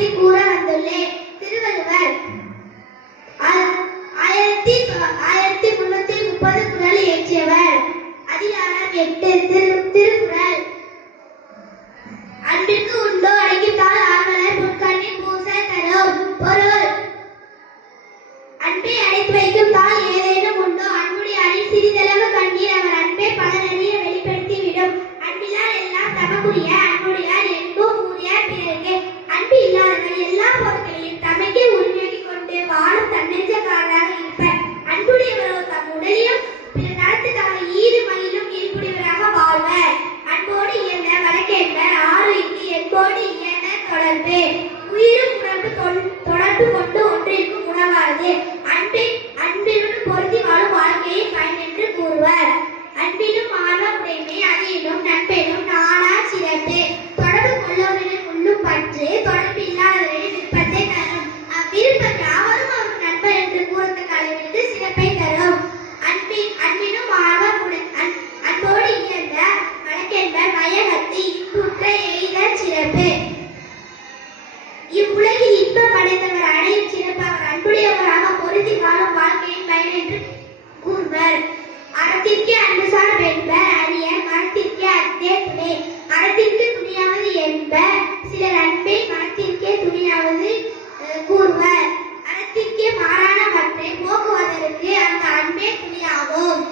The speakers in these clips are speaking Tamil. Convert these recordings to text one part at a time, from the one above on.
பற்றி கூற வந்துள்ளேன். திருவள்ளுவர் ஆயிரத்தி ஆயிரத்தி முன்னூத்தி முப்பது குரல் இயற்றியவர். அதிகாரம் எட்டு திரு திருக்குறள். அன்பிற்கு உண்டோ அடக்கித்தால் ஆகலர் முன்கண்ணி பூச தரும் பொருள். அன்பை அடைத்து வைக்கும் தால் ஏதேனும் உண்டோ அன்புடைய அணி சிறிதளவு கண்ணீர் அவர் அன்பை பலரறிய வெளிப்படுத்திவிடும். அன்பினால் எல்லாம் தமக்குரிய தொடர்பு உயிரும் உணர்வு தொடர்பு கொண்டு ஒன்றிற்கும் உணவாது. அன்பின் அன்பினுடன் பொருந்தி வாழும் வாழ்க்கையை பயன் என்று கூறுவர். அன்பிலும் ஆர்வமுடைமை அதையிலும் நண்பெனும் நாடா சிறப்பு. தொடர்பு கொள்ளவரின் உள்ளும் பற்று தொடர்பு இல்லாதவரின் விருப்பத்தை தரும். அவ்விருப்பம் யாவரும் அவர் நண்பர் என்று கூறத்தக்க அளவிற்கு சிறப்பை தரும். அன்பின் அன்பினும் ஆர்வம் அன்- அன்போடு இயந்த வழக்கென்பர் வயகத்து இன்புற்ற எய்தல் சிறப்பு இவ்வுலகில் இன்பம் அடைந்தவர் அடையும் சிறப்பு அவர் அன்புடையவராக பொருந்தி வாழும் வாழ்க்கையின் பயன் என்று கூறுவர். அறத்திற்கு அன்புசார் வென்ப அறிய மனத்திற்கே அத்தே துணை. அறத்திற்கு துணியாவது என்ப சிலர் அன்பை மனத்திற்கே துணியாவது கூறுவர். அறத்திற்கே மாறானவற்றை போக்குவதற்கு அந்த அன்பே துணியாகும்.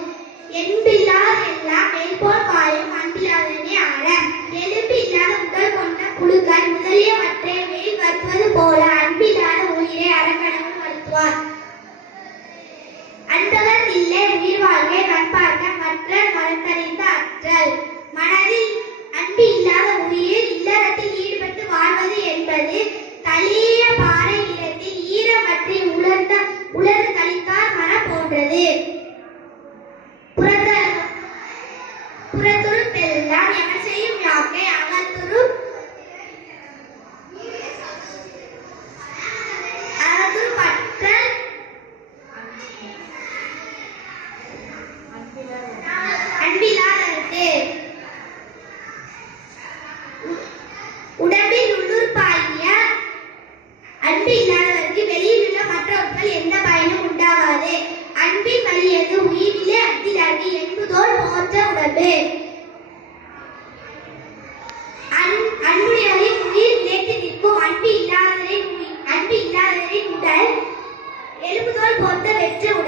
என்பில்லாத எல்லாம் மேல்போல் பாயும் அன்பில்லாதனே அறம் எலும்பு இல்லாத உடல் கொண்ட புழுக்கள் முதலியவற்றை மேல் வருத்துவது போல அன்பில்லாத உயிரை அரங்கணவன் வருத்துவார். அன்பவர் இல்லை உயிர் வாழ்வே நட்பார்க்க மற்ற மனத்தறிந்த அற்றல். மனதில் அன்பு இல்லாத உயிர் இல்லறத்தில் ஈடுபட்டு வாழ்வது என்பது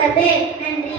வாழ்த்தவே நன்றி.